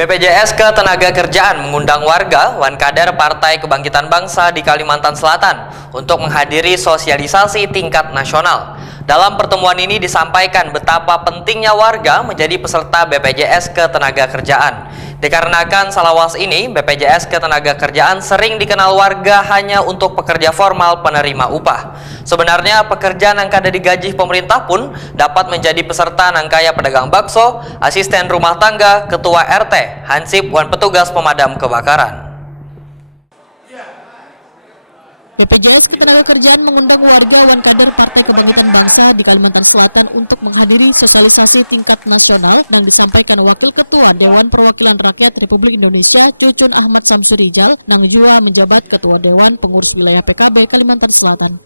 BPJS Ketenagakerjaan mengundang warga Wankader Partai Kebangkitan Bangsa di Kalimantan Selatan untuk menghadiri sosialisasi tingkat nasional. Dalam pertemuan ini disampaikan betapa pentingnya warga menjadi peserta BPJS Ketenagakerjaan. Dikarenakan salawas ini, BPJS Ketenagakerjaan sering dikenal warga hanya untuk pekerja formal penerima upah. Sebenarnya pekerja nangkada digaji pemerintah pun dapat menjadi peserta nangkaya pedagang bakso, asisten rumah tangga, ketua RT, hansip, wan petugas pemadam kebakaran. BPJS Ketenagakerjaan mengundang warga Wankader Partai Kebangkitan Bangsa di Kalimantan Selatan untuk menghadiri sosialisasi tingkat nasional yang disampaikan Wakil Ketua Dewan Perwakilan Rakyat Republik Indonesia Cucun Ahmad Samsurijal nang jua menjabat Ketua Dewan Pengurus Wilayah PKB Kalimantan Selatan.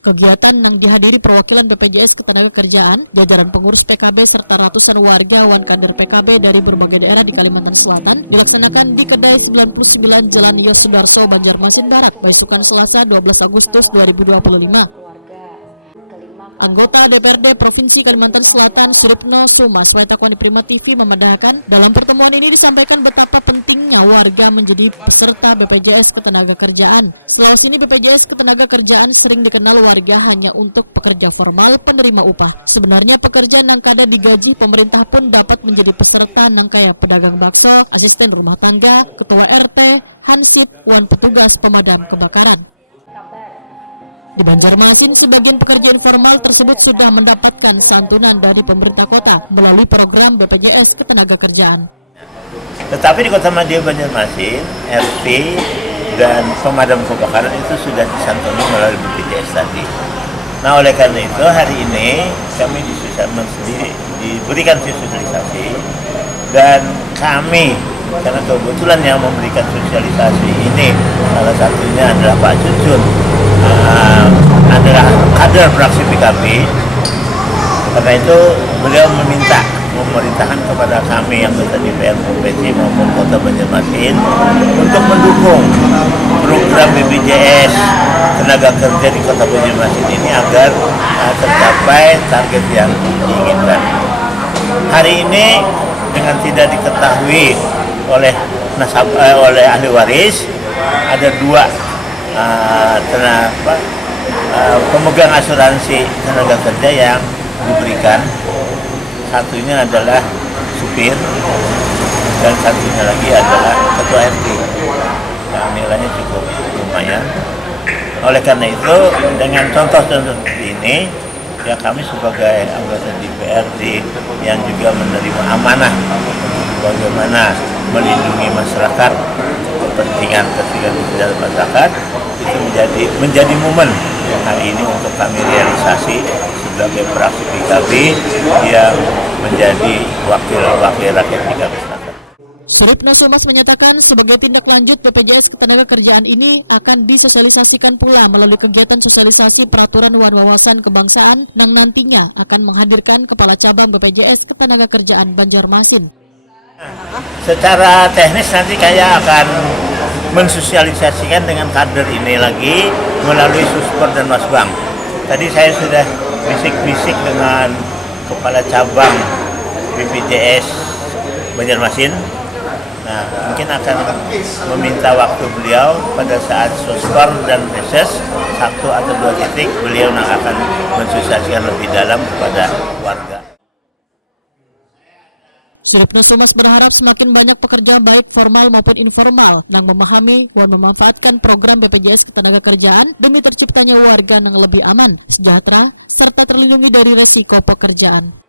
Kegiatan yang dihadiri perwakilan BPJS Ketenagakerjaan, jajaran pengurus PKB serta ratusan warga Wankader PKB dari berbagai daerah di Kalimantan Selatan dilaksanakan di Kedai 99 Jalan Yos Sudarso, Banjarmasin Barat, Baisukan Selasa 12 Agustus 2025. Anggota DPRD Provinsi Kalimantan Selatan Suripno Sumas Wetakwani Prima TV memandahkan dalam pertemuan ini disampaikan betapa pentingnya warga menjadi peserta BPJS Ketenagakerjaan. Selawas ini BPJS Ketenagakerjaan sering dikenal warga hanya untuk pekerja formal penerima upah. Sebenarnya pekerja nangkada digaji pemerintah pun dapat menjadi peserta nangkaya pedagang bakso, asisten rumah tangga, ketua RT, hansip, wan petugas pemadam kebakaran. Di Banjarmasin, sebagian pekerja informal tersebut sudah mendapatkan santunan dari pemerintah kota melalui program BPJS Ketenagakerjaan. Tetapi di Kota Madia Banjarmasin, RT dan pemadam kebakaran itu sudah disantuni melalui BPJS tadi. Nah, oleh karena itu hari ini kami diberikan sosialisasi dan kami karena kebetulan yang memberikan sosialisasi ini salah satunya adalah Pak Cucun, adalah kader fraksi PKB. Karena itu beliau meminta memerintahkan kepada kami yang anggota DPR Provinsi maupun Kota Banjarmasin untuk mendukung program BPJS tenaga kerja di Kota Banjarmasin ini agar tercapai target yang diinginkan. Hari ini dengan tidak diketahui oleh ahli waris, ada dua pemegang asuransi tenaga kerja yang diberikan. Satunya adalah supir dan satunya lagi adalah ketua RT yang nilainya cukup lumayan. Oleh karena itu dengan contoh-contoh seperti ini ya kami sebagai anggota DPRD yang juga menerima amanah bagaimana melindungi masyarakat, kepentingan masyarakat itu menjadi momen hari ini untuk kami realisasi sebagai fraksi PKB yang menjadi wakil-wakil rakyat PKB. Suripno Sumas menyatakan sebagai tindak lanjut BPJS Ketenagakerjaan ini akan disosialisasikan pula melalui kegiatan sosialisasi peraturan Dewan Wawasan Kebangsaan yang nantinya akan menghadirkan Kepala Cabang BPJS Ketenagakerjaan Banjarmasin. Secara teknis nanti saya akan mensosialisasikan dengan kader ini lagi melalui Suspor dan Masbang. Tadi saya sudah bisik-bisik dengan Kepala Cabang BPJS Banjarmasin. Nah, mungkin akan meminta waktu beliau pada saat Suspor dan reses 1 atau 2 titik beliau akan mensosialisasikan lebih dalam kepada warga. Suripno Sumas berharap semakin banyak pekerja baik formal maupun informal yang memahami dan memanfaatkan program BPJS Ketenagakerjaan demi terciptanya warga yang lebih aman, sejahtera, serta terlindungi dari resiko pekerjaan.